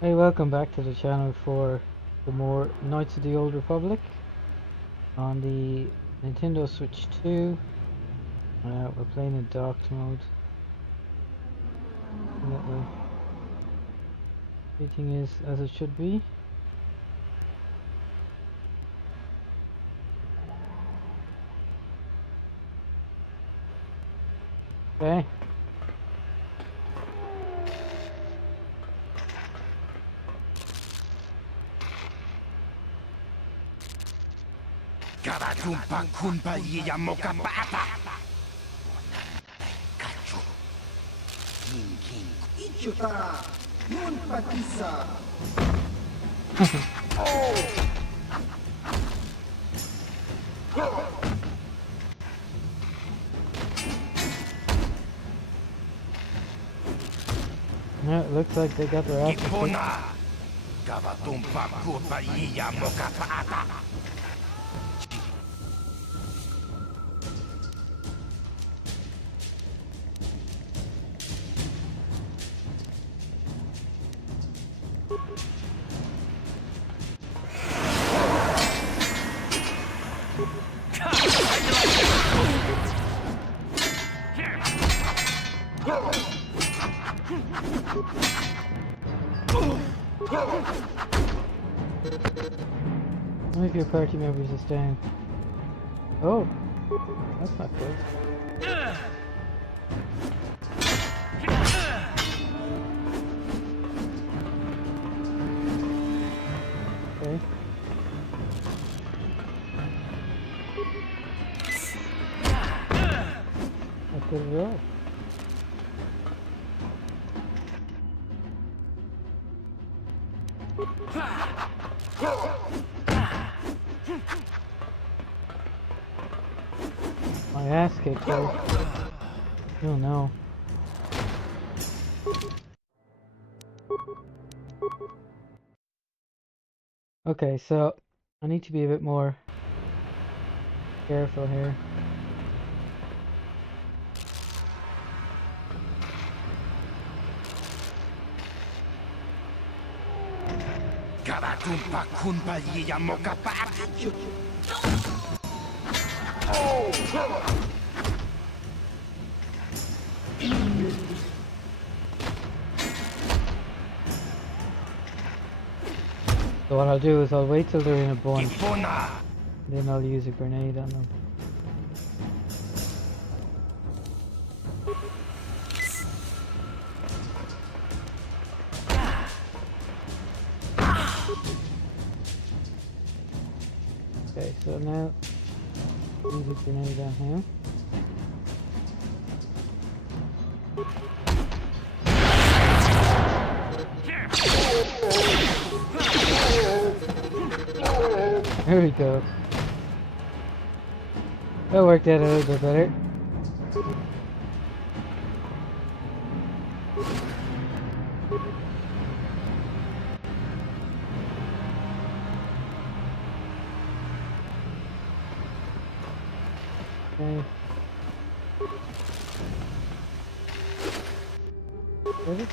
Hey, welcome back to the channel for the more Knights of the Old Republic on the Nintendo Switch 2. We're playing in docked mode. Everything is as it should be. Okay. Karatumpa kunpa yiyamoka pata. Kachu. King king. Ichuta. Nun patisa. Yeah, it looks like they got their ass kicked. Karatumpa kunpa yiyamoka pata. One of your party members is down. Oh, that's not good. Okay. Not good at all. My ass kicked though. Oh no. Okay, so I need to be a bit more careful here. Karatumpa kunpa yiyamoka pata. So what I'll do is I'll wait till they're in a bunch, then I'll use a grenade on them. Okay, so now use a grenade on him. There we go. That worked out a little bit better. Okay. Ready?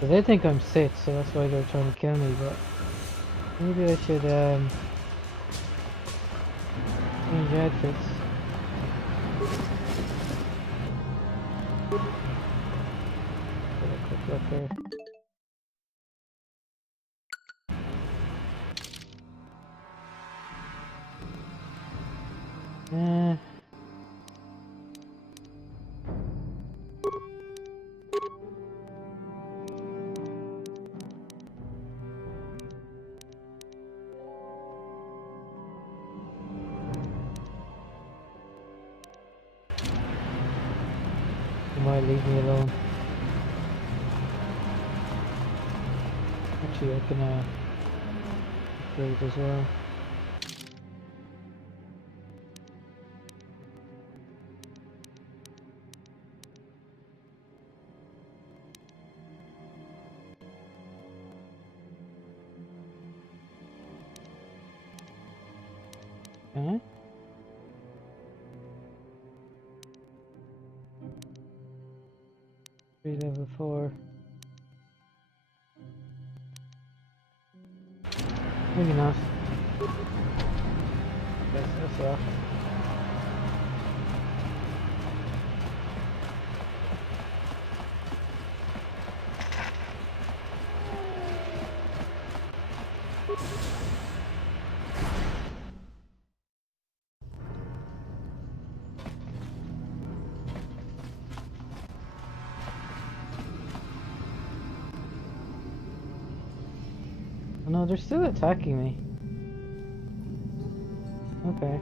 So they think I'm sick, so that's why they're trying to kill me, but maybe I should change outfits. Get a quick look here. Alright, leave me alone. Actually, I can upgrade as well. Okay. 3 level 4. Maybe not. That's rock. Oh no, they're still attacking me. Okay.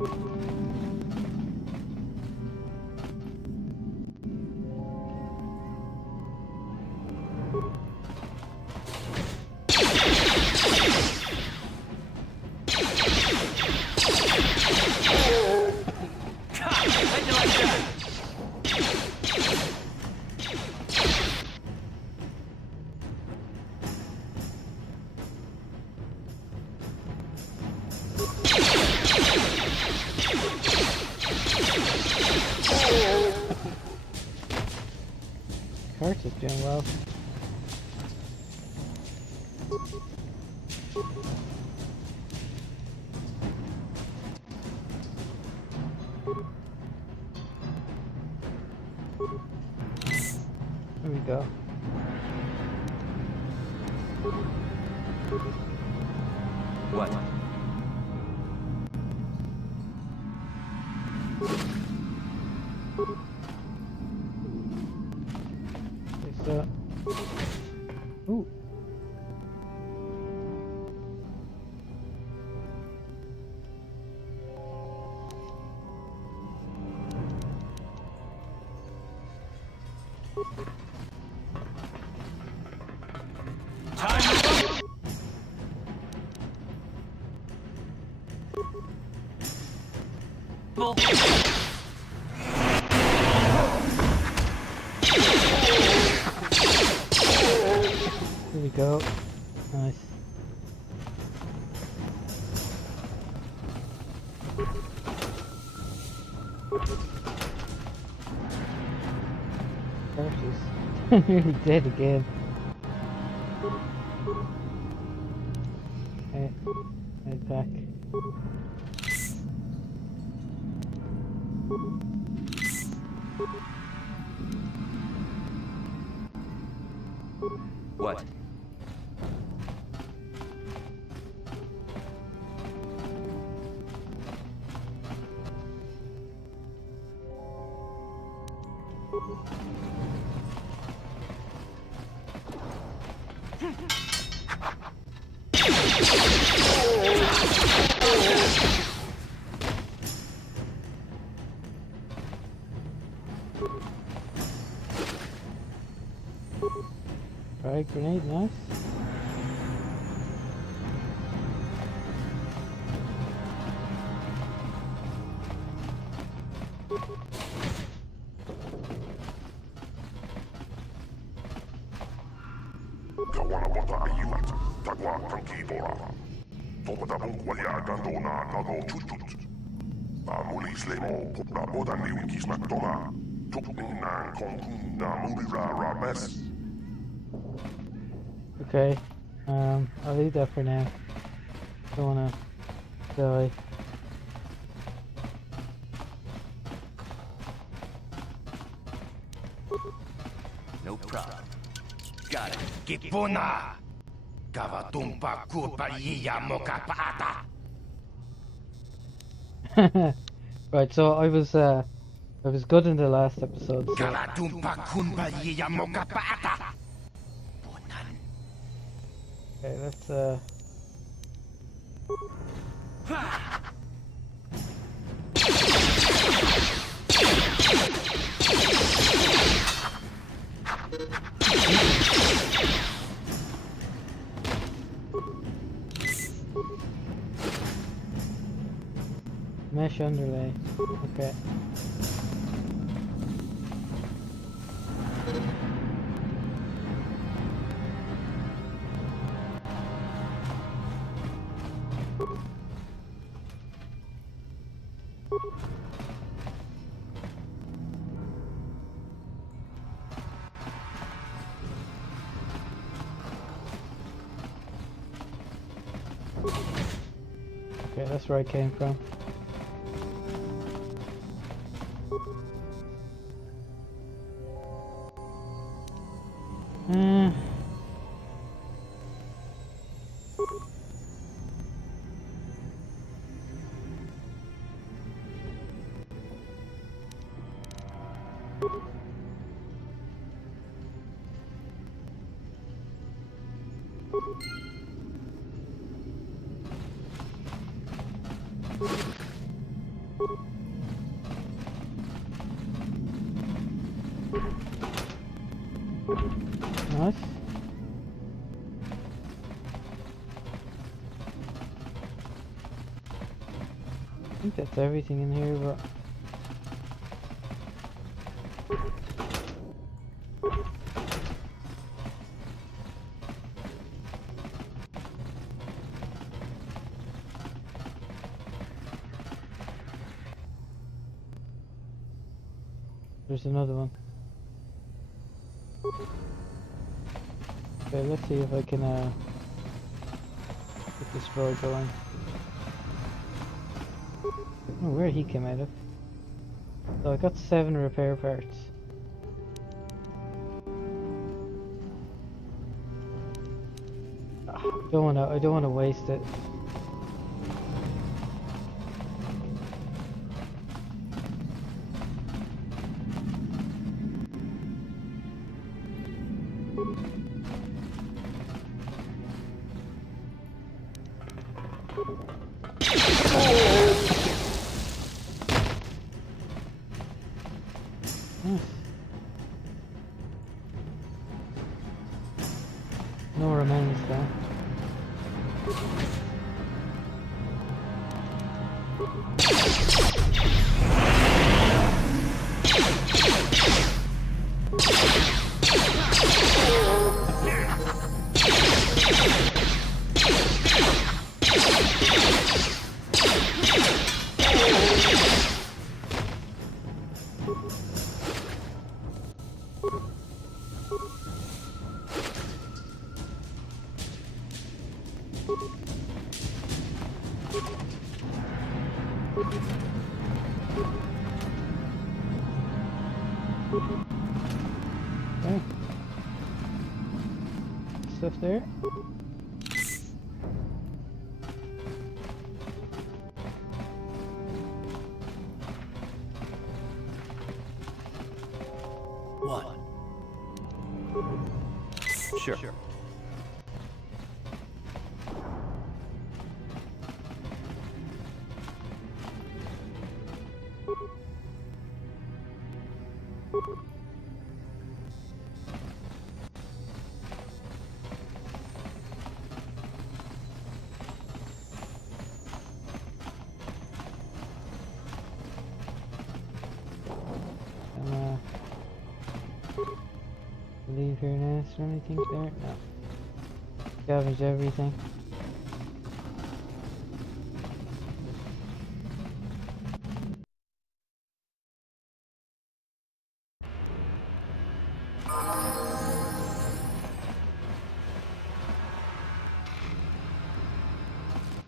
Kurt is doing well. Here we go. What? Ooh. Here we go. Nice. Curses. Nearly dead again. Okay, head back. What? Alright, grenade, nice. Kawanapata ayuat, tagwa kankibora. Topata bunkwalia gandona nago chutut. Mulis lemo popla bodan liwikis naktona. Tukning na konkun na murira rabes. Okay, I'll leave that for now. Don't wanna die. No problem. Got it. Kipuna! Kavatumpa kupaliya mokapaata! Right, so I was good in the last episode. So. Kavatumpa kunpaliya mokapaata! Okay, let's Mesh underlay. Okay. Okay, that's where I came from. Uh, nice. I think that's everything in here, but there's another one. Okay, let's see if I can get this road going. Oh, where he came out of. So I got 7 repair parts. I don't wanna waste it. Nice. No remains though. Okay. Stuff there. What? Sure. Leave here now. Is there anything there? No. Scavenge everything.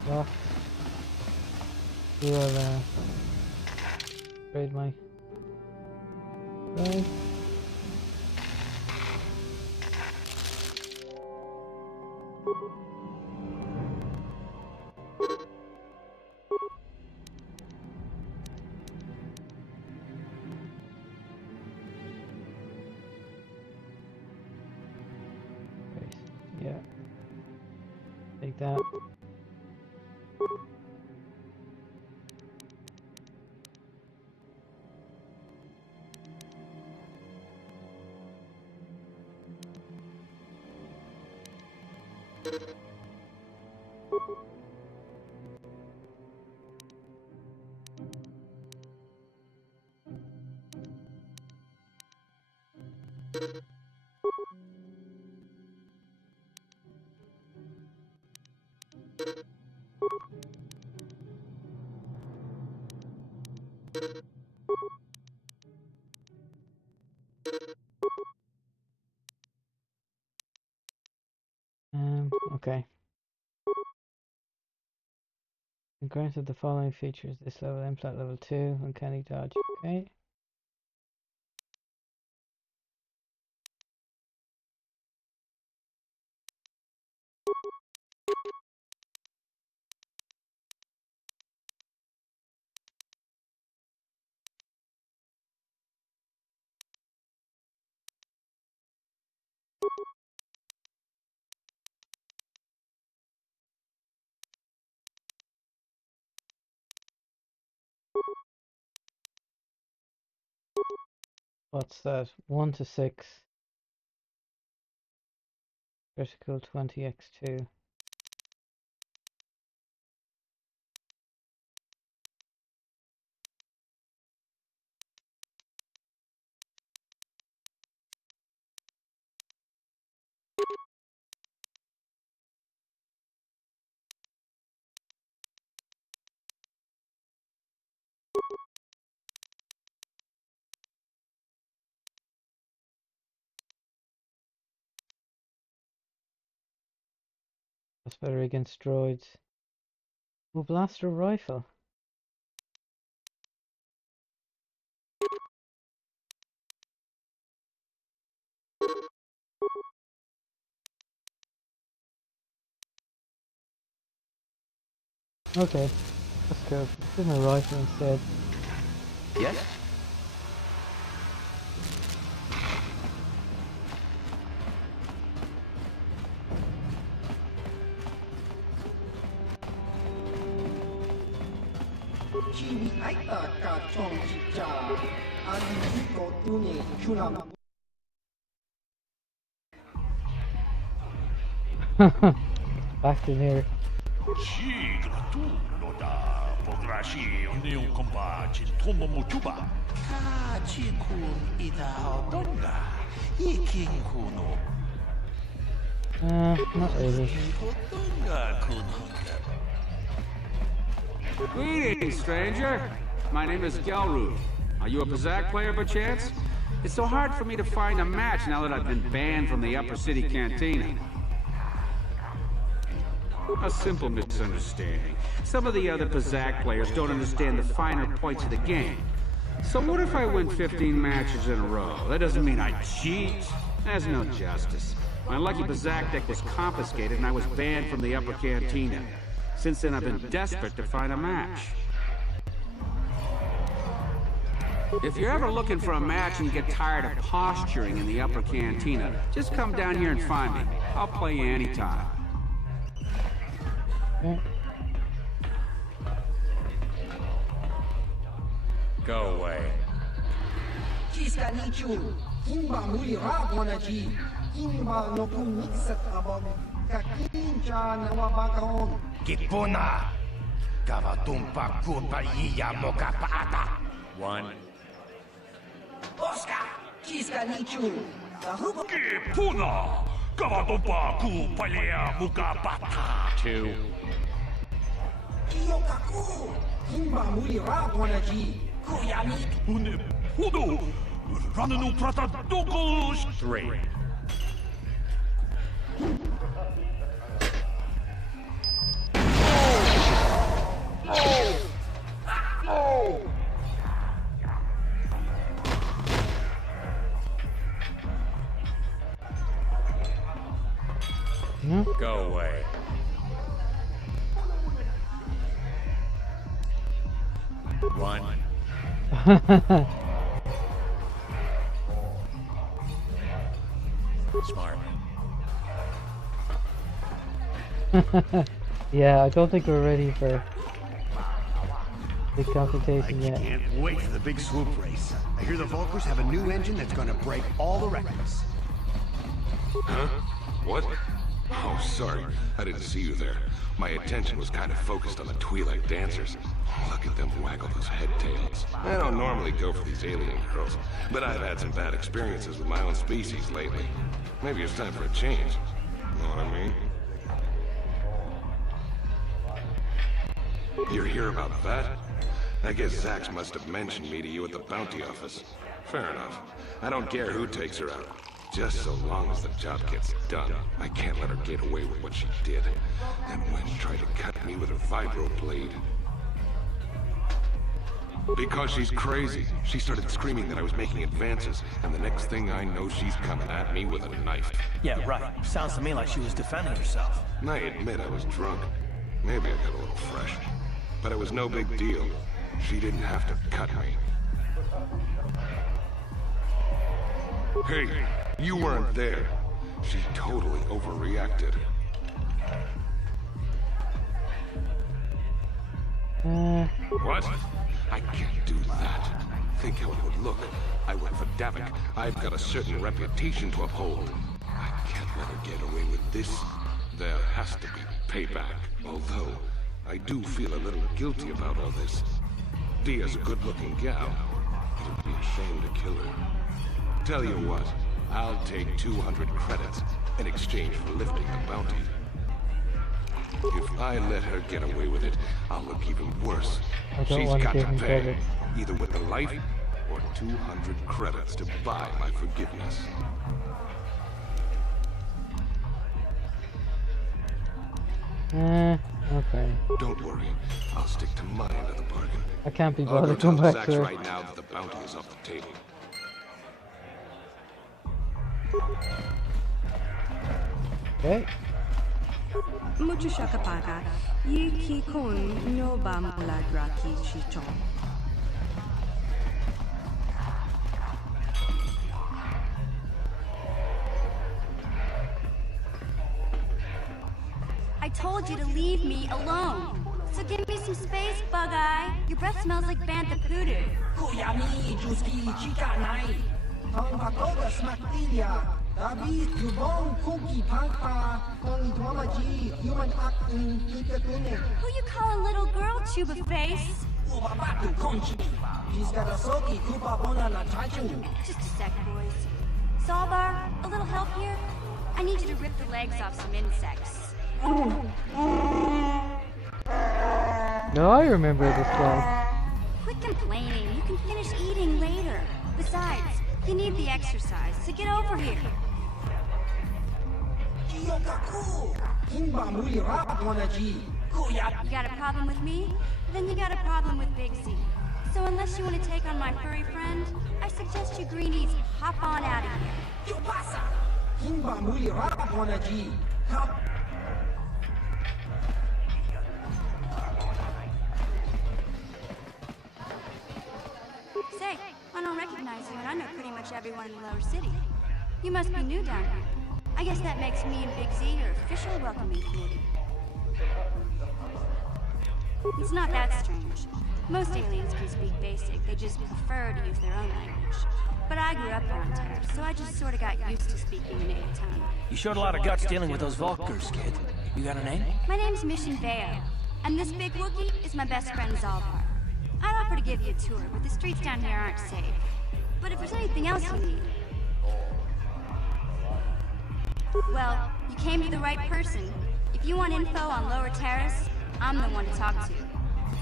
Lock. We'll trade my right. Yeah. Take that. Okay. Granted the following features this level: implant level 2, uncanny dodge. Okay. What's that? 1 to 6. Critical 20x2. That's better against droids. Oh, blaster rifle. Okay, let's go. Do my rifle instead. Yes? Back in here. Sigla tullo da podrasi un combate il tomo mutuba. Kachikun ida odonga. Ikinkuno. Not really. Odonga kunhunga. Greetings, stranger. My name is Gelruth. Are you a Pazak player by chance? It's so hard for me to find a match now that I've been banned from the Upper City Cantina. A simple misunderstanding. Some of the other Pazak players don't understand the finer points of the game. So what if I win 15 matches in a row? That doesn't mean I cheat. There's no justice. My lucky Pazak deck was confiscated and I was banned from the Upper Cantina. Since then, I've been desperate to find a match. If you're ever looking for a match and you get tired of posturing in the Upper Cantina, just come down here and find me. I'll play you anytime. Go away. Kipuna, Gavatumpa Kupaya Mokapaata. One. Oscar, Kiskanichu, Kipuna, Kavatompa Kupalea Mukapata. Two. Kiyokaku, Kimba Mulira Wanaji, Kuyami, Hudu, Rananu Prata Dokos. Three. Go away. One. Smart. Yeah, I don't think we're ready for big competition yet. Can't wait for the big swoop race. I hear the Volkers have a new engine that's gonna break all the records. Huh? What? Oh, sorry. I didn't see you there. My attention was kind of focused on the Twi'lek dancers. Look at them waggle those head tails. I don't normally go for these alien girls, but I've had some bad experiences with my own species lately. Maybe it's time for a change. Know what I mean? You're here about that? I guess Zax must have mentioned me to you at the bounty office. Fair enough. I don't care who takes her out. Just so long as the job gets done. I can't let her get away with what she did. And when she tried to cut me with her vibro blade. Because she's crazy. She started screaming that I was making advances, and the next thing I know, she's coming at me with a knife. Yeah, right. Sounds to me like she was defending herself. And I admit I was drunk. Maybe I got a little fresh. But it was no big deal. She didn't have to cut me. Hey, you weren't there. She totally overreacted. What? I can't do that. Think how it would look. I work for Davik. I've got a certain reputation to uphold. I can't let her get away with this. There has to be payback. Although, I do feel a little guilty about all this. Dia's a good-looking gal. It would be a shame to kill her. Tell you what, I'll take 200 credits in exchange for lifting the bounty. If I let her get away with it, I'll look even worse. She's got to pay, either with a life or 200 credits to buy my forgiveness. Okay. Don't worry, I'll stick to my end of the bargain. I can't be I'll go bothered tell to come back Zax to her. right now that the bounty is off the table. Okay. Mucho shakapaga, yi ki kun no ba muladraki chichon. I told you to leave me alone. So give me some space, Bug-Eye. Your breath smells like bantha poodoo. Kuyami juski chika nai. Tong pagoda smaktilia. Dabi tubong kuki pangpa. Kong itomaji human acting ikatune. Who you calling little girl, Chuba Face? Ubabatu konchi. She's got a soki kupa bona na tachu. Just a sec, boys. Salvar, a little help here? I need you to rip the legs off some insects. No, I remember this guy. Quit complaining. You can finish eating later. Besides, you need the exercise, so get over here. Kiyokaku. Kimba muli rap bona ji. Kuyat. You got a problem with me? Then you got a problem with Big Z. So unless you want to take on my furry friend, I suggest you greenies hop on out of here. ¿Qué pasa? Kimba muli rap bona ji. Say, I don't recognize you, and I know pretty much everyone in the lower city. You must be new down here. I guess that makes me and Big Z your official welcoming committee. It's not that strange. Most aliens can speak basic, they just prefer to use their own language. But I grew up on Terra, so I just sort of got used to speaking the native tongue. You showed a lot of guts dealing with those Vulkars, kid. You got a name? My name's Mission Veo, and this big Wookiee is my best friend Zalbar. I'd offer to give you a tour, but the streets down here aren't safe. But if there's anything else you need... Well, you came to the right person. If you want info on Lower Terrace, I'm the one to talk to.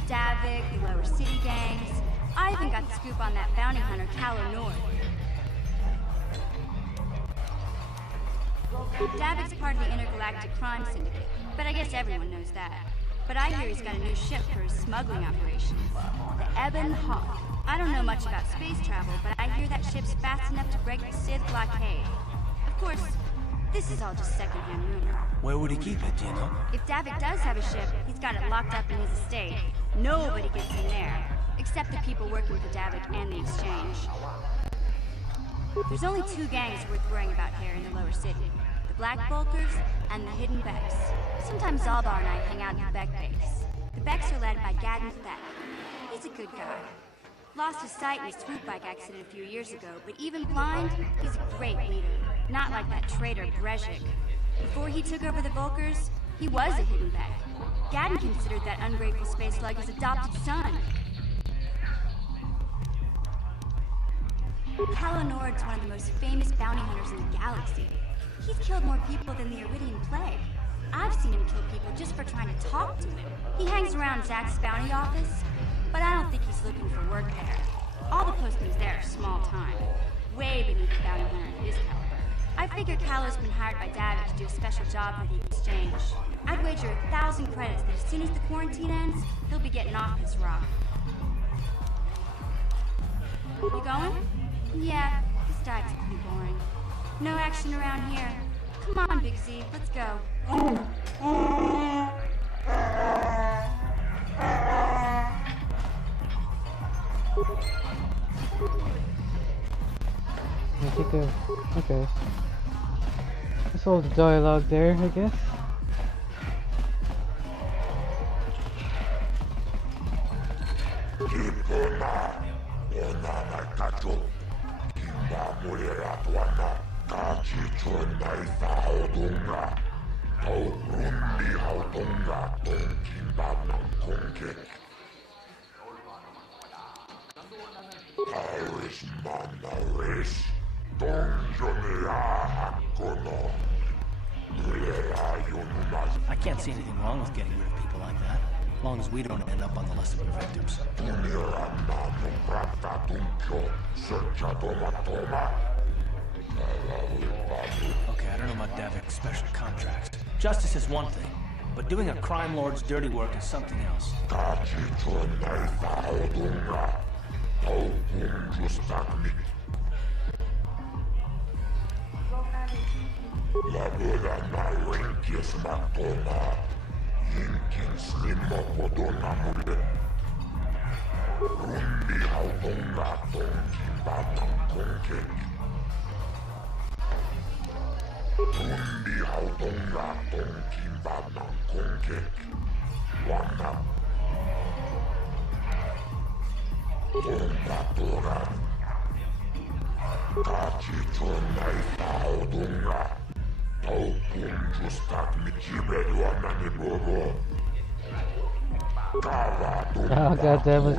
Davik, the Lower City gangs. I even got the scoop on that bounty hunter, Calo Nord. Davik's part of the Intergalactic Crime Syndicate, but I guess everyone knows that. But I hear he's got a new ship for his smuggling operations. The Ebon Hawk. I don't know much about space travel, but I hear that ship's fast enough to break the Sith blockade. Of course, this is all just secondhand rumor. Where would he keep it, do you know? If Davik does have a ship, he's got it locked up in his estate. Nobody gets in there, except the people working for Davik and the Exchange. There's only two gangs worth worrying about here in the Lower City. The Black Vulkars and the Hidden Becks. Sometimes Zalbar and I hang out at the Beck base. The Becks are led by Gadden Thek. He's a good guy. Lost his sight in a swoop bike accident a few years ago, but even blind, he's a great leader. Not like that traitor Brezhik. Before he took over the Vulkars, he was a hidden Beck. Gadden considered that ungrateful space slug his adopted son. Calo Nord's one of the most famous bounty hunters in the galaxy. He's killed more people than the Iridian Plague. I've seen him kill people just for trying to talk to him. He hangs around Zack's bounty office, but I don't think he's looking for work there. All the postings there are small time, way beneath the bounty hunter of his caliber. I figure Calo's been hired by Davik to do a special job for the exchange. I'd wager 1,000 credits that as soon as the quarantine ends, he'll be getting off this rock. You going? Yeah, this dive's pretty boring. No action around here. Come on, Big Z, let's go. I think okay. That's all the dialogue there, I guess. I can't see anything wrong with getting rid of people like that, as long as we don't end up on the list of their victims. Okay, I don't know about Davik's special contracts. Justice is one thing, but doing a crime lord's dirty work is something else. Oh, God damn it.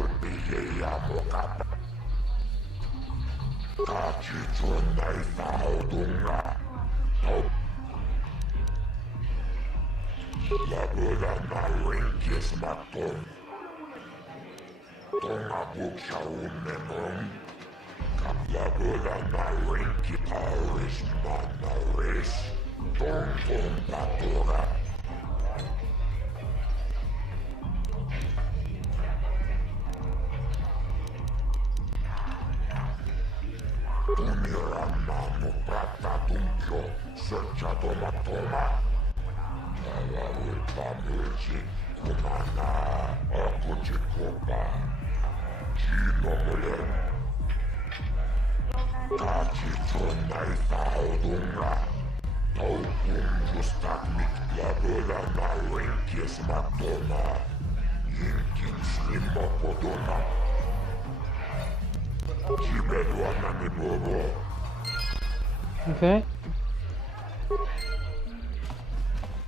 Okay.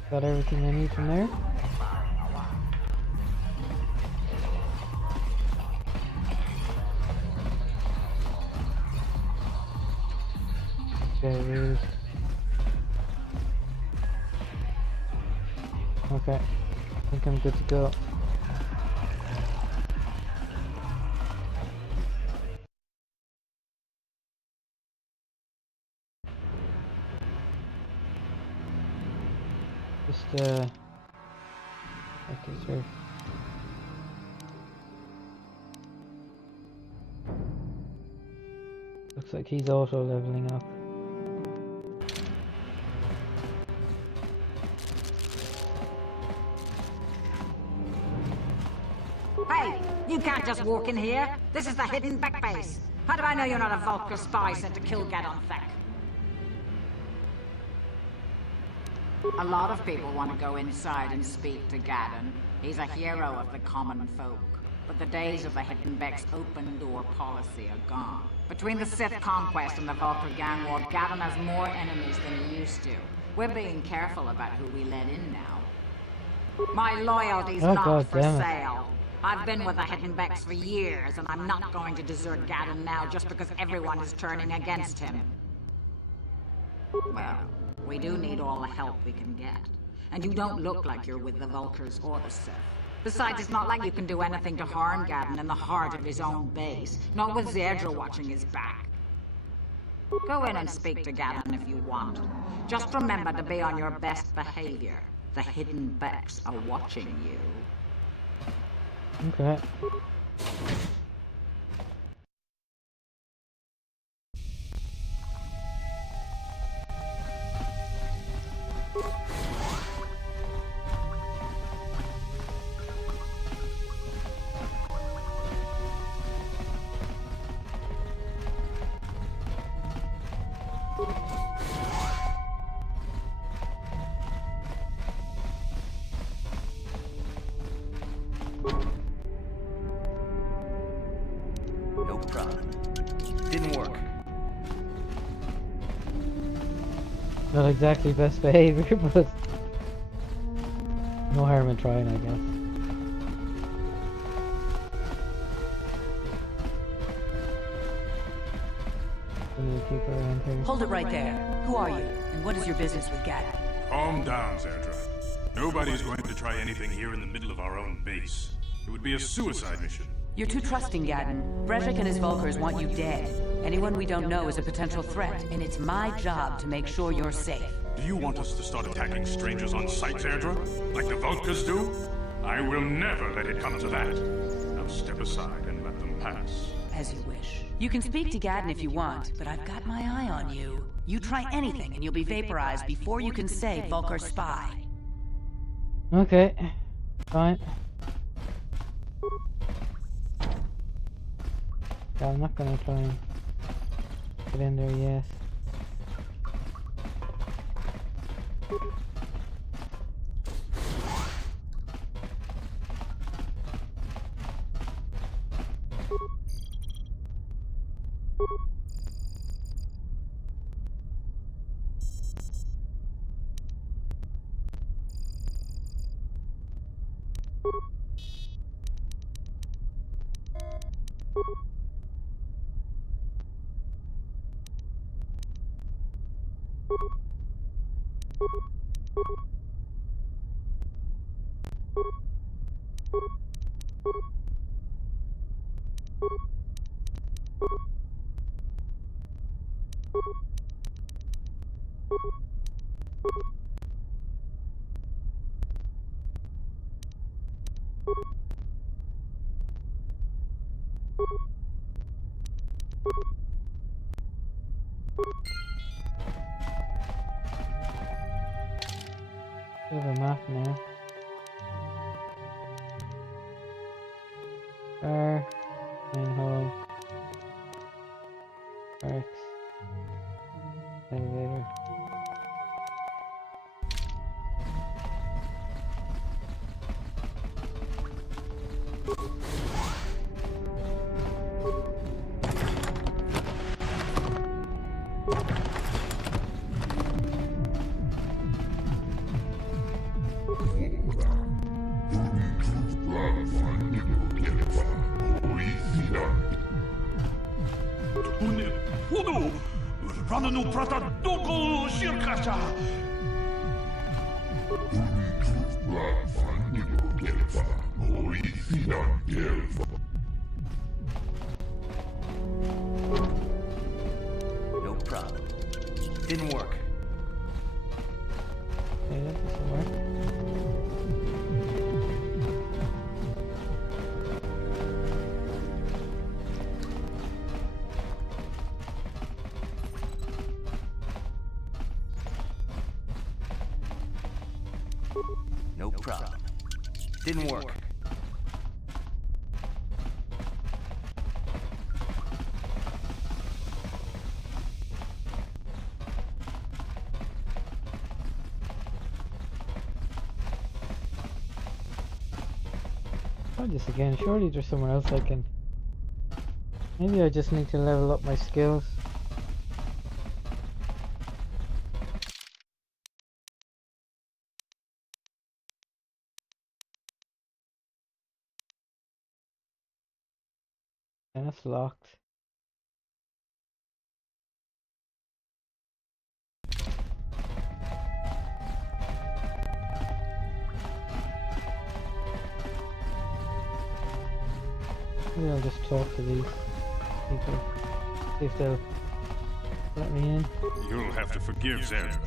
Got everything I need from there. Okay, okay. I think I'm good to go. Okay, sure. Looks like he's auto leveling up. Hey, you can't just walk in here. This is the hidden back base. How do I know you're not a Vulkar spy sent to kill Gadon Thek? A lot of people want to go inside and speak to Gadon. He's a hero of the common folk. But the days of the Hidden Beck's open door policy are gone. Between the Sith conquest and the Vulkar gang war, Gadon has more enemies than he used to. We're being careful about who we let in now. My loyalty's Oh, not God for damn it. sale. I've been with the Hidden Becks for years, and I'm not going to desert Gaddon now just because everyone is turning against him. Well, we do need all the help we can get. And you don't look like you're with the Vulkars or the Sith. Besides, it's not like you can do anything to harm Gaddon in the heart of his own base. Not with Zedra watching his back. Go in and speak to Gaddon if you want. Just remember to be on your best behavior. The Hidden Becks are watching you. Okay. No problem. Didn't work. Not exactly best behavior, but no harm in trying, I guess. Keep around here. Hold it right there. Who are you? And what is your business with Gaddon? Calm down, Zedra. Nobody's going to try anything here in the middle of our own base. It would be a suicide mission. You're too trusting, Gaddon. Brejik and his Vulkars want you dead. Anyone we don't know is a potential threat, and it's my job to make sure you're safe. Do you want us to start attacking strangers on sight, Zedra? Like the Vulkars do? I will never let it come to that. Now step aside and let them pass. As you wish. You can speak to Gaddon if you want, but I've got my eye on you. You try anything and you'll be vaporized before you can say Vulkar spy. Okay. Fine. Yeah, I'm not gonna try and get in there yet. Bit of a map now. Bar, main hall, barracks, elevator. No problem. Didn't work. Okay, that doesn't work. No problem. Didn't work. Try this again. Surely there's somewhere else I can. Maybe I just need to level up my skills. And it's locked. Maybe I'll just talk to these people, see if they'll let me in. You'll have to forgive Zerdra.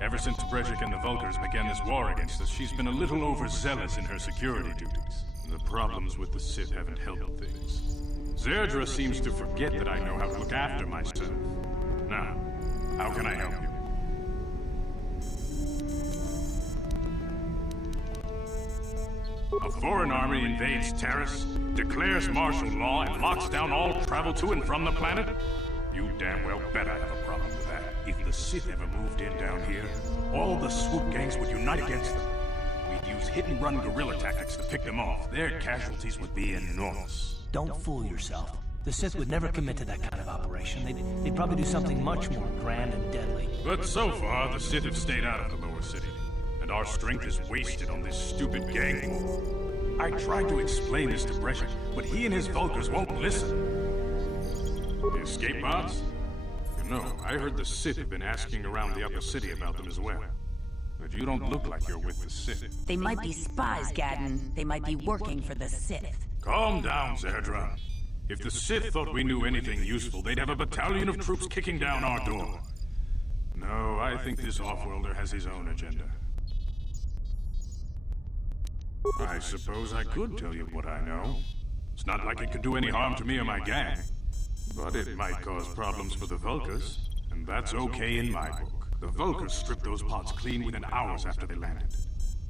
Ever since Brejik and the Vulkars began this war against us, she's been a little overzealous in her security duties. The problems with the Sith haven't helped things. Zerdra seems to forget that I know how to look after myself. Now, how can I help you? A foreign army invades Terrace, declares martial law, and locks down all travel to and from the planet? You damn well bet I have a problem with that. If the Sith ever moved in down here, all the swoop gangs would unite against them. We'd use hit-and-run guerrilla tactics to pick them off. Their casualties would be enormous. Don't fool yourself. The Sith would never commit to that kind of operation. They'd probably do something much more grand and deadly. But so far, the Sith have stayed out of the lower city. And our strength is wasted on this stupid gang war. I tried to explain this to Brejik, but he and his Vulkars won't listen. The escape pods? You know, I heard the Sith have been asking around the upper city about them as well. But you don't look like you're with the Sith. They might be spies, Gadden. They might be working for the Sith. Calm down, Zerdra. If the Sith thought we knew anything useful, they'd have a battalion of troops kicking down our door. No, I think this off-worlder has his own agenda. I suppose I could tell you what I know. It's not like it could do any harm to me or my gang. But it might cause problems for the Vulkars, and that's okay in my book. The Vulkars stripped those pods clean within hours after they landed.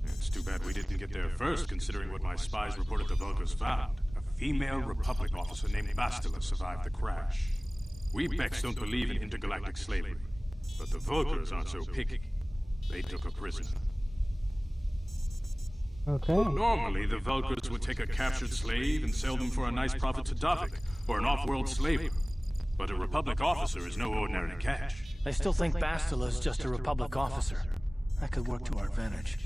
It's too bad we didn't get there first, considering what my spies reported the Vulkars found. A female Republic officer named Bastila survived the crash. We Becks don't believe in intergalactic slavery, but the Vulkars aren't so picky. They took a prisoner. Okay. Normally, the Vulkars would take a captured slave and sell them for a nice profit to Davik, or an off-world slaver. But a Republic officer is no ordinary catch. I still think Bastila's just a Republic officer. That could work to our advantage.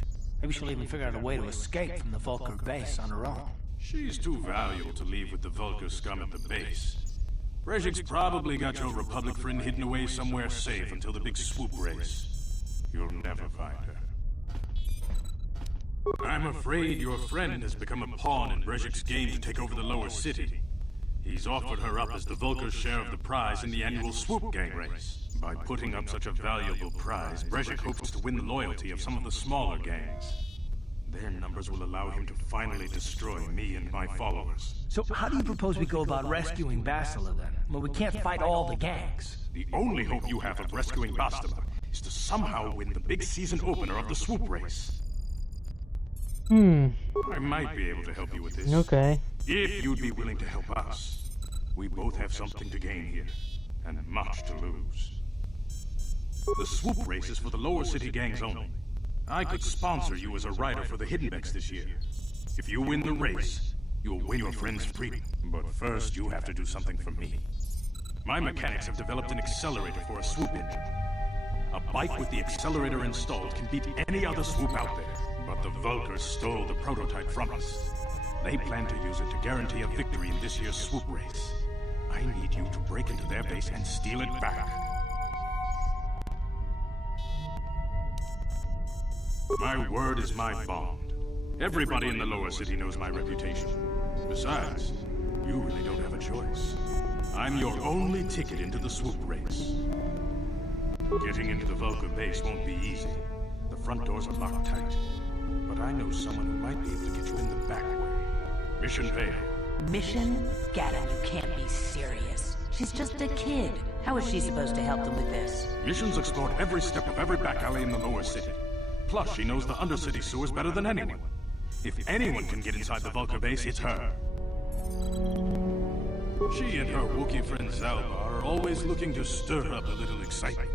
Maybe she'll even figure out a way to escape from the Vulkar base on her own. She's too valuable to leave with the Vulkar scum at the base. Brejik's probably got your Republic friend hidden away somewhere safe until the big swoop race. You'll never find her. I'm afraid your friend has become a pawn in Brejik's game to take over the lower city. He's offered her up as the Vulkar's share of the prize in the annual swoop gang race. By putting up such a valuable prize, Brejik hopes to win the loyalty of some of the smaller gangs. Their numbers will allow him to finally destroy me and my followers. So how do you propose we go about rescuing Bastila then? Well, we can't fight all the gangs. The only hope you have of rescuing Bastila is to somehow win the big season opener of the swoop race. I might be able to help you with this. Okay. If you'd be willing to help us. We both have something to gain here, and much to lose. The swoop race is for the lower city gangs only. I could sponsor you as a rider for the Hidden Becks this year. If you win the race, you'll win your friend's freedom. But first, you have to do something for me. My mechanics have developed an accelerator for a swoop engine. A bike with the accelerator installed can beat any other swoop out there. But the Vulkars stole the prototype from us. They plan to use it to guarantee a victory in this year's swoop race. I need you to break into their base and steal it back. My word is my bond. Everybody in the lower city knows my reputation. Besides, you really don't have a choice. I'm your only ticket into the swoop race. Getting into the Vulkar base won't be easy. The front doors are locked tight. But I know someone who might be able to get you in the back way. Mission Vale. Mission? Gadden, you can't be serious. She's just a kid. How is she supposed to help them with this? Mission's explored every step of every back alley in the lower city. Plus, she knows the undercity sewers better than anyone. If anyone can get inside the Vulkar base, it's her. She and her Wookiee friend Zalbar are always looking to stir up a little excitement.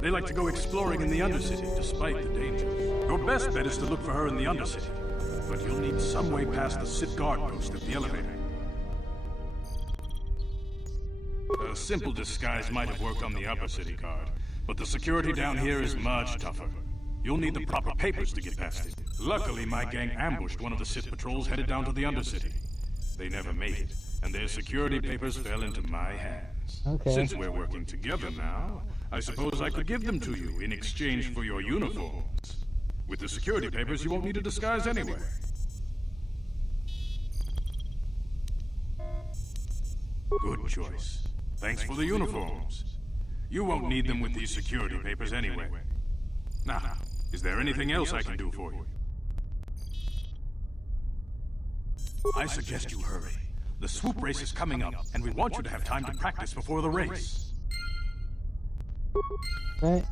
They like to go exploring in the Undercity, despite the dangers. Your best bet is to look for her in the Undercity. But you'll need some way past the Sith guard post at the elevator. A simple disguise might have worked on the upper city guard, but the security down here is much tougher. You'll need the proper papers to get past it. Luckily, my gang ambushed one of the Sith patrols headed down to the Undercity. They never made it, and their security papers fell into my hands. Okay. Since we're working together now, I suppose I could give them to you in exchange for your uniforms. With the security papers, you won't need a disguise anyway. Good choice. Thanks for the uniforms. You won't need them with these security papers anyway. Now, is there anything else I can do for you? I suggest you hurry. The swoop race is coming up, and we want you to have time to practice before the race. Right.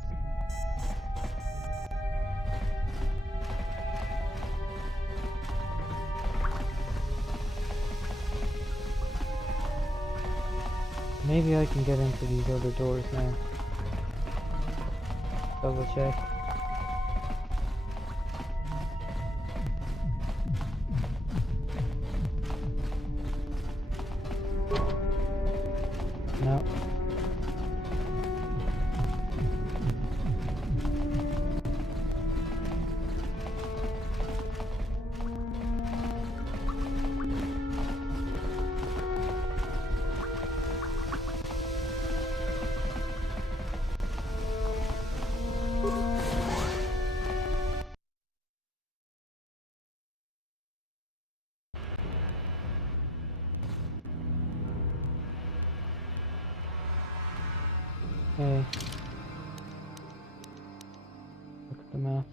Maybe I can get into these other doors now. Double check. No. Okay. Look at the map.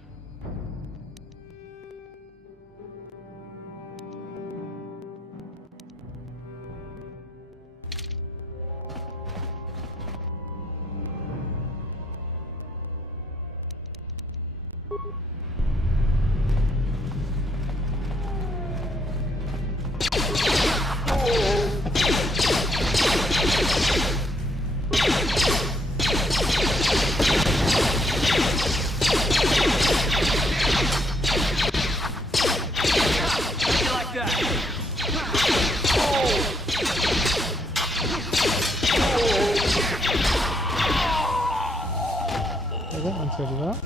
Okay, that went pretty well.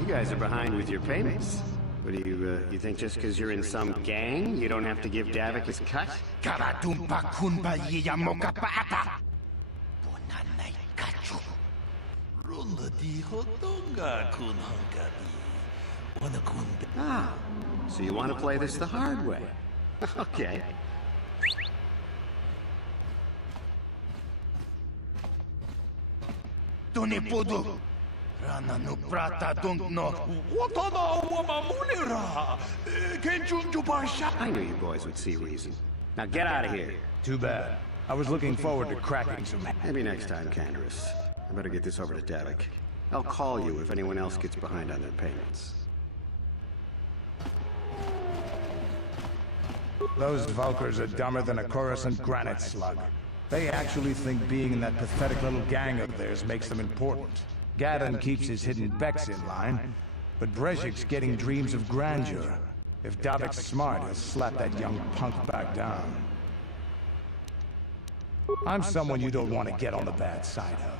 You guys are behind with your payments. What do you think just because you're in some gang, you don't have to give Davik his cut? Ah, so you want to play this the hard way? Okay. I knew you boys would see reason. Now get out of here. Too bad. I was looking forward to cracking some... Maybe next time, Candace. I better get this over to Davik. I'll call you if anyone else gets behind on their payments. Those Vulkars are dumber than a Coruscant granite slug. They actually think being in that pathetic little gang of theirs makes them important. Gadon keeps his hidden Becks in line, but Brezhik's getting dreams of grandeur. If Davik's smart, he'll slap that young punk back down. I'm someone you don't want to get on the bad side of.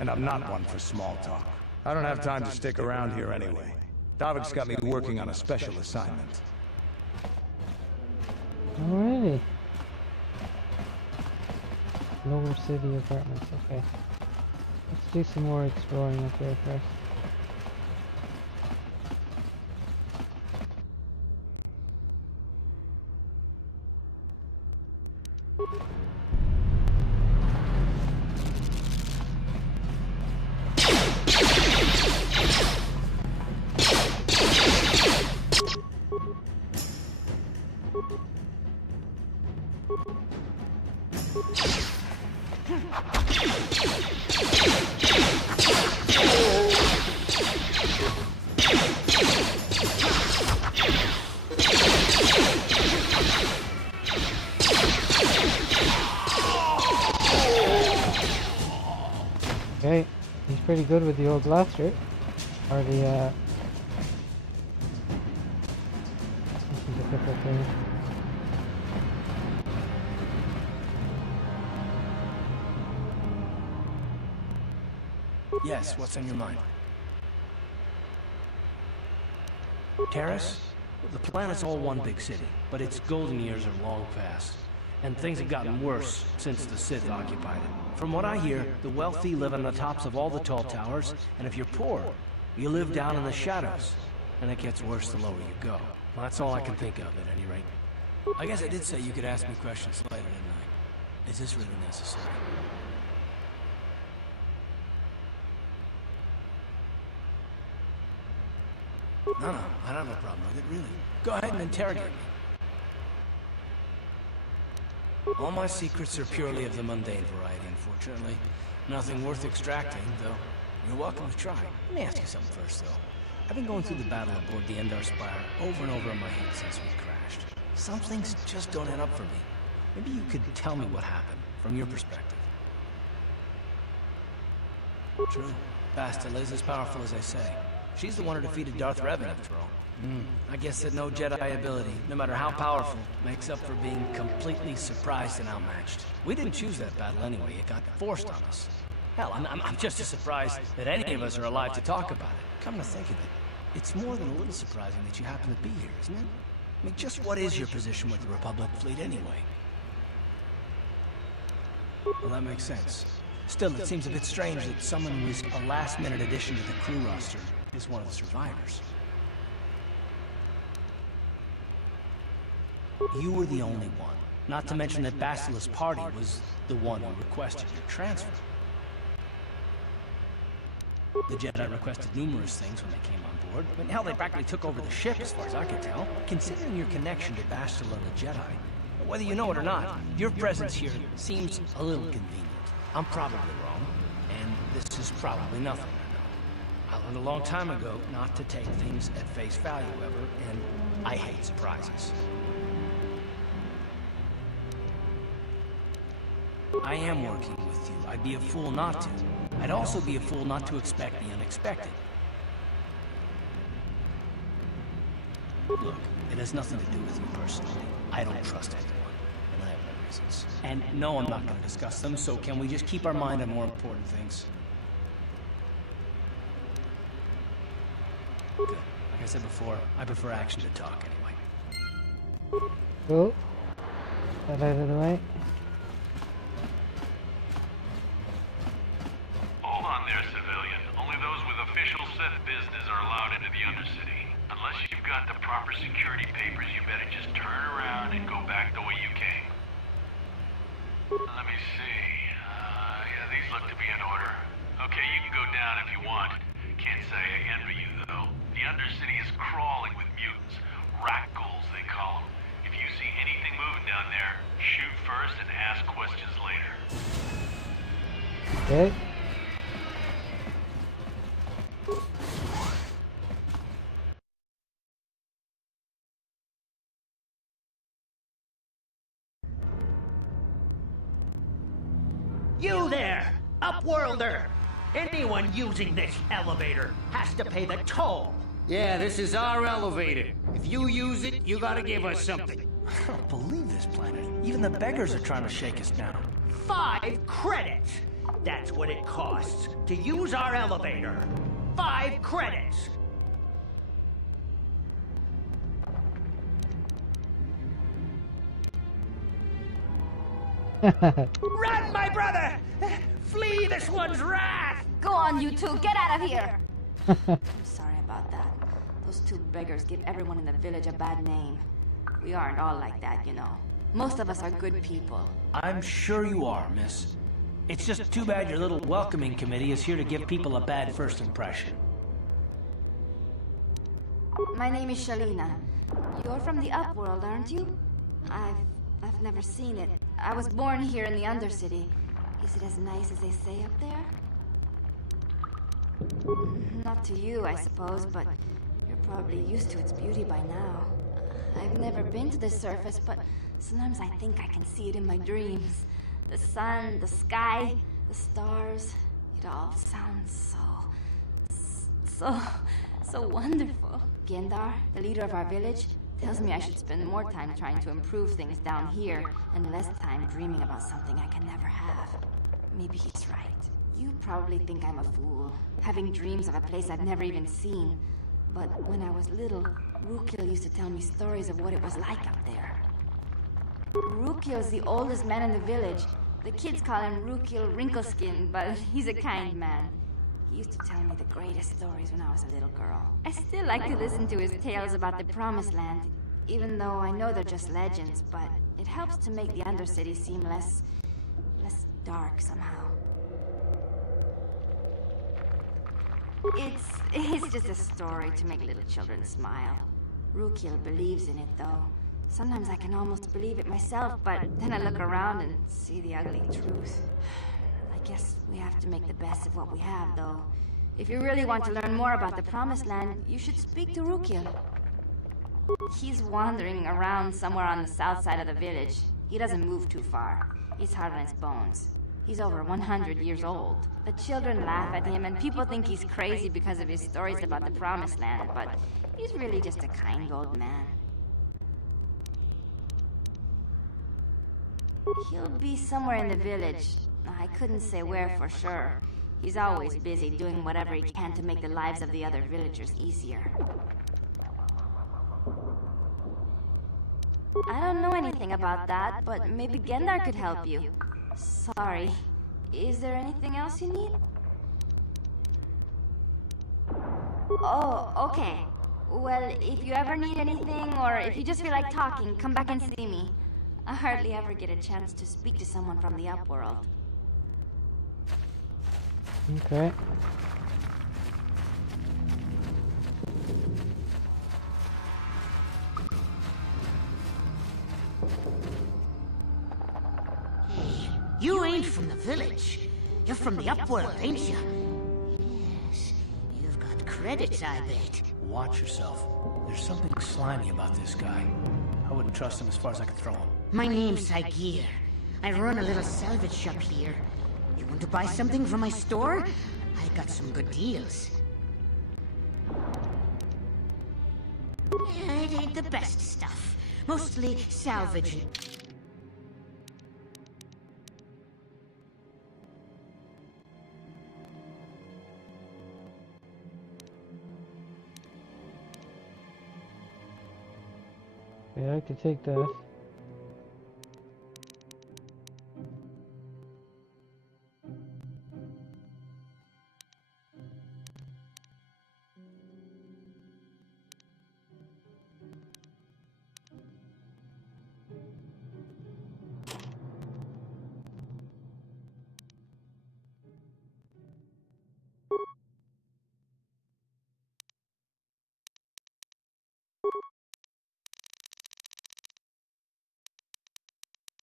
And I'm not one for small talk. I don't have time to stick around here anyway. Davik's got me working on a special assignment. Alrighty. Lower city apartments, okay. Let's do some more exploring up here first. Okay, he's pretty good with the old blaster, or the, this is a different thing. Yes, what's on your mind? Terrace? The planet's all one big city, but its golden years are long past. And things have gotten worse since the Sith occupied it. From what I hear, the wealthy live on the tops of all the tall towers, and if you're poor, you live down in the shadows. And it gets worse the lower you go. Well, that's all I can think of, at any rate. I guess I did say you could ask me questions later, didn't I? Is this really necessary? No, I don't have a problem with it, really. Go ahead and interrogate me. All my secrets are purely of the mundane variety, unfortunately. Nothing worth extracting, though you're welcome to try. Let me ask you something first, though. I've been going through the battle aboard the Endar Spire over and over in my head since we crashed. Some things just don't add up for me. Maybe you could tell me what happened, from your perspective. True. Bastila is as powerful as I say. She's the one who defeated Darth Revan, after all. I guess that no Jedi ability, no matter how powerful, makes up for being completely surprised and outmatched. We didn't choose that battle anyway, it got forced on us. Hell, I'm just as surprised that any of us are alive to talk about it. Come to think of it, it's more than a little surprising that you happen to be here, isn't it? I mean, just what is your position with the Republic fleet anyway? Well, that makes sense. Still, it seems a bit strange that someone who is a last-minute addition to the crew roster is one of the survivors. You were the only one. Not to mention that Bastila's party was the one who requested your transfer. The Jedi requested numerous things when they came on board. I mean, hell, they practically took over the ship, as far as I can tell. Considering your connection to Bastila and the Jedi, whether you know it or not, your presence here seems a little convenient. I'm probably wrong, and this is probably nothing I know. I learned a long time ago not to take things at face value, ever, and I hate surprises. I am working with you. I'd be a fool not to. I'd also be a fool not to expect the unexpected. Look, it has nothing to do with you personally. I don't trust anyone, and I have my reasons. And no, I'm not going to discuss them, so can we just keep our mind on more important things? Good. Like I said before, I prefer action to talk anyway. Cool. That out of the way. Hold on there, civilian. Only those with official Sith business are allowed into the Undercity. Unless you've got the proper security papers, you better just turn around and go back the way you came. Let me see. Yeah, these look to be in order. Okay, you can go down if you want. Can't say I envy you, though. The Undercity is crawling with mutants. Rat ghouls, they call them. If you see anything moving down there, shoot first and ask questions later. Okay. You there, Upworlder! Anyone using this elevator has to pay the toll. Yeah, this is our elevator. If you use it, you gotta give us something. I don't believe this planet. Even the beggars are trying to shake us down. 5 credits! That's what it costs to use our elevator. 5 credits! Run, my brother! Flee this one's wrath! Go on, you two, get out of here! I'm sorry about that. Those 2 beggars give everyone in the village a bad name. We aren't all like that, you know. Most of us are good people. I'm sure you are, miss. It's just too bad your little welcoming committee is here to give people a bad first impression. My name is Shalina. You're from the Upworld, aren't you? I've never seen it. I was born here in the Undercity. Is it as nice as they say up there? Not to you, I suppose, but you're probably used to its beauty by now. I've never been to the surface, but sometimes I think I can see it in my dreams. The sun, the sky, the stars. It all sounds so wonderful. Gendar, the leader of our village, tells me I should spend more time trying to improve things down here and less time dreaming about something I can never have. maybe he's right. You probably think I'm a fool, having dreams of a place I've never even seen. But when I was little, Rukil used to tell me stories of what it was like out there. Rukil's the oldest man in the village. The kids call him Rukil Wrinkleskin, but he's a kind man. He used to tell me the greatest stories when I was a little girl. I still like to listen to his tales about the Promised Land, even though I know they're just legends, but it helps to make the Undercity seem less dark somehow. It's just a story to make little children smile. Rukil believes in it, though. Sometimes I can almost believe it myself, but then I look around and see the ugly truth. I guess we have to make the best of what we have, though. If you really want to learn more about the Promised Land, you should speak to Rukil. He's wandering around somewhere on the south side of the village. He doesn't move too far. He's hard on his bones. He's over 100 years old. The children laugh at him, and people think he's crazy because of his stories about the Promised Land, but he's really just a kind old man. He'll be somewhere in the village. I couldn't say where for sure. He's always busy doing whatever he can to make the lives of the other villagers easier. I don't know anything about that, but maybe Gendar could help you. Sorry. Is there anything else you need? Oh, okay. Well, if you ever need anything, or if you just feel like talking, come back and see me. I hardly ever get a chance to speak to someone from the Upworld. Okay. You ain't from the village. You're from the Upworld, ain't you? Yes. You've got credits, I bet. Watch yourself. There's something slimy about this guy. I wouldn't trust him as far as I could throw him. My name's Saigir. I run a little salvage shop here. You want to buy something from my store? I got some good deals. Yeah, it ain't the best stuff. Mostly salvage. Yeah, I could take that.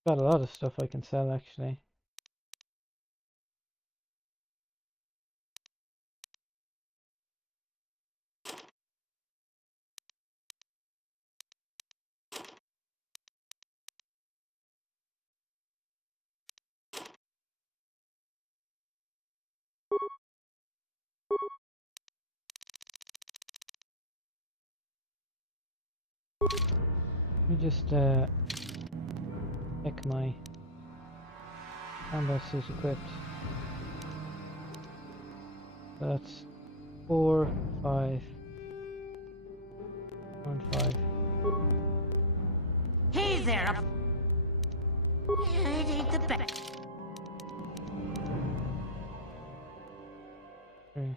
Got a lot of stuff I can sell actually. Let me just check my combat suit equipped. That's 4, 5, 1, 5. Hey there! Yeah, it ain't the best. Okay.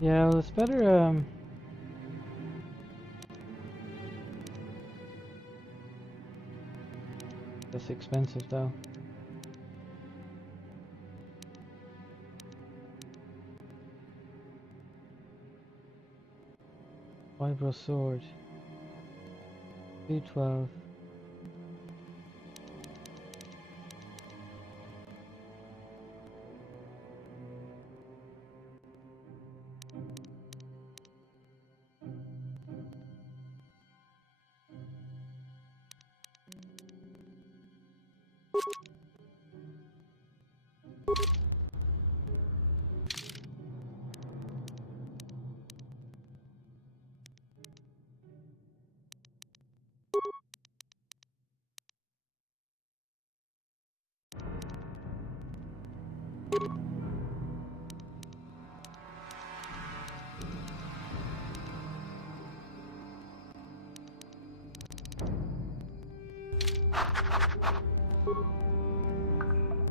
Yeah, well, it's better it's expensive though. Vibro sword. 212.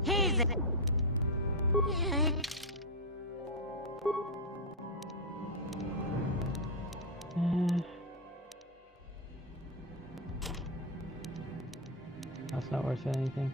Here's it. That's not worth anything.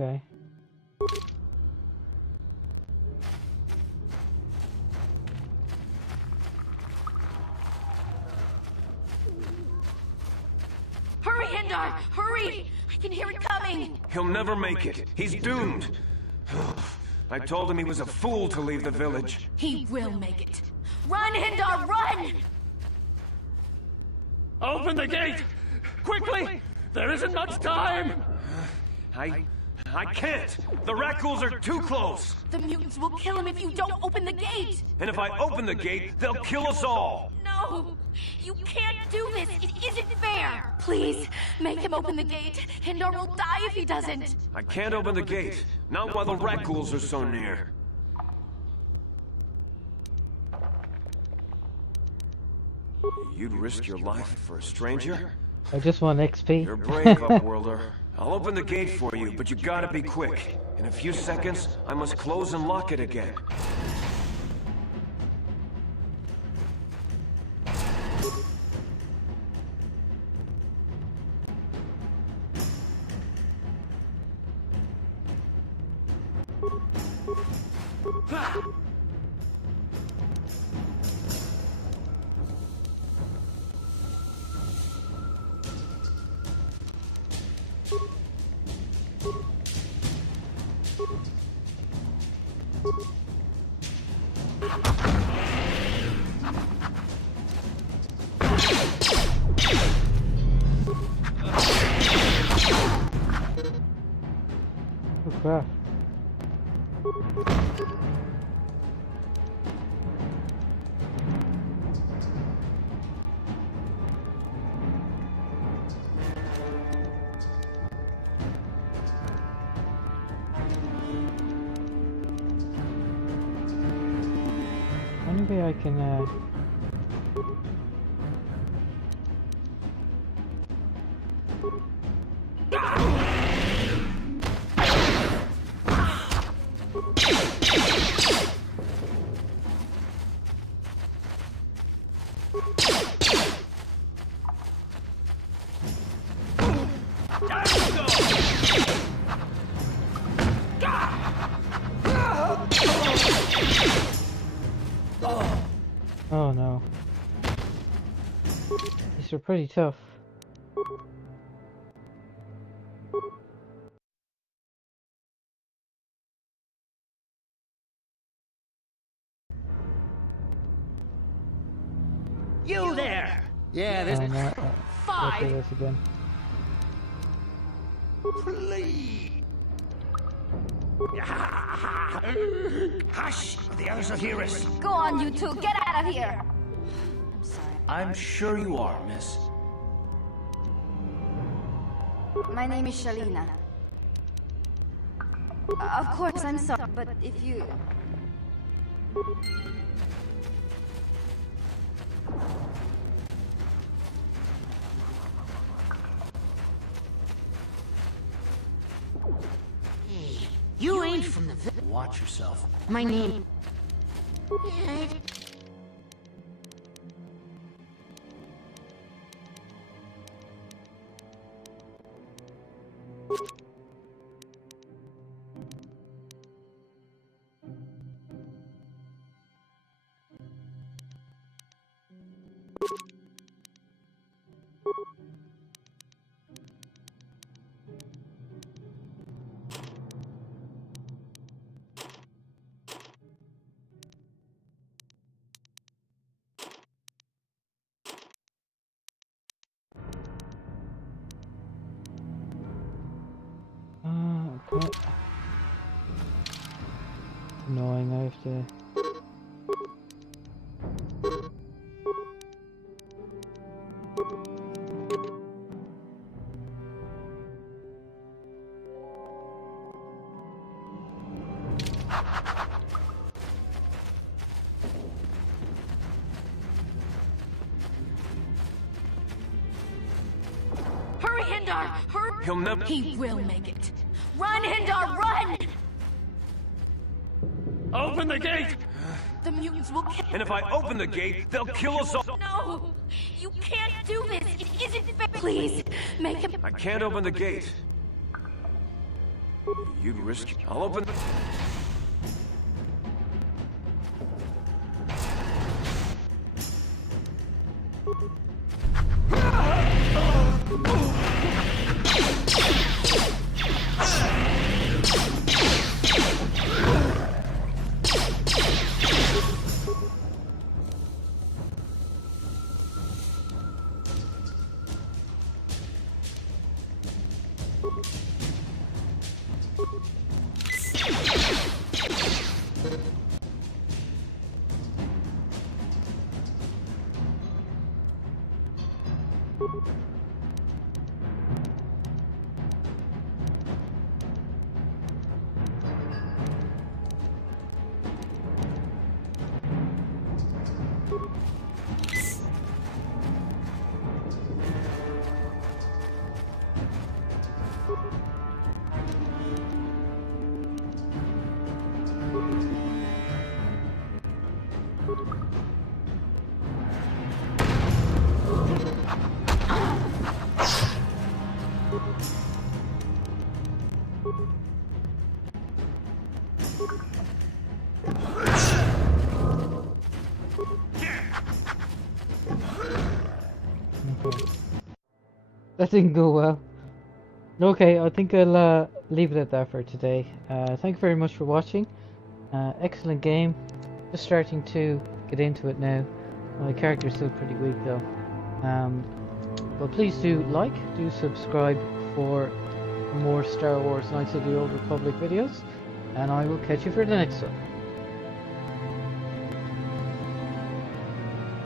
Okay. Hurry, Hindar! Hurry! I can hear it coming! He'll never make it. He's doomed. I told him he was a fool to leave the village. He will make it. Run, Hindar, run! Open the gate! Quickly! There isn't much time! I can't! The Rakghouls are too close! The mutants will kill him if you don't open the gate! And if I open the gate, they'll kill us all! No! You can't do this! It isn't fair! Please, make him open the gate. Hindar will die if he doesn't! I can't open the gate. Not while the Rakghouls are so near. You'd risk your life for a stranger? I just want XP. You're brave, Upworlder. I'll open the gate for you, but you gotta be quick. In a few seconds, I must close and lock it again. Oh crap. Maybe I can oh no. These are pretty tough. You there! Yeah, this is... No, Five! let's do this again. Please! Hush! The others will hear us. Go on, you two. Get out of here. I'm sure you are, miss. My name is Shalina. Of course, I'm sorry, but if you... You ain't from the village. Watch yourself. My name. annoying. I have to. Hurry, Hindar! Hurry! He'll never. He will make it. Run, Hindar, run! Open the gate! The mutants will kill. And if I open the gate, they'll kill us all. No! You can't do this! It isn't fair! Please, make him. I can't open the gate. You'd risk it. I'll open. That didn't go well. Okay, I think I'll leave it at that for today. Thank you very much for watching. Excellent game. Just starting to get into it now. My character's still pretty weak though. But please do like, do subscribe for more Star Wars Knights of the Old Republic videos. And I will catch you for the next one.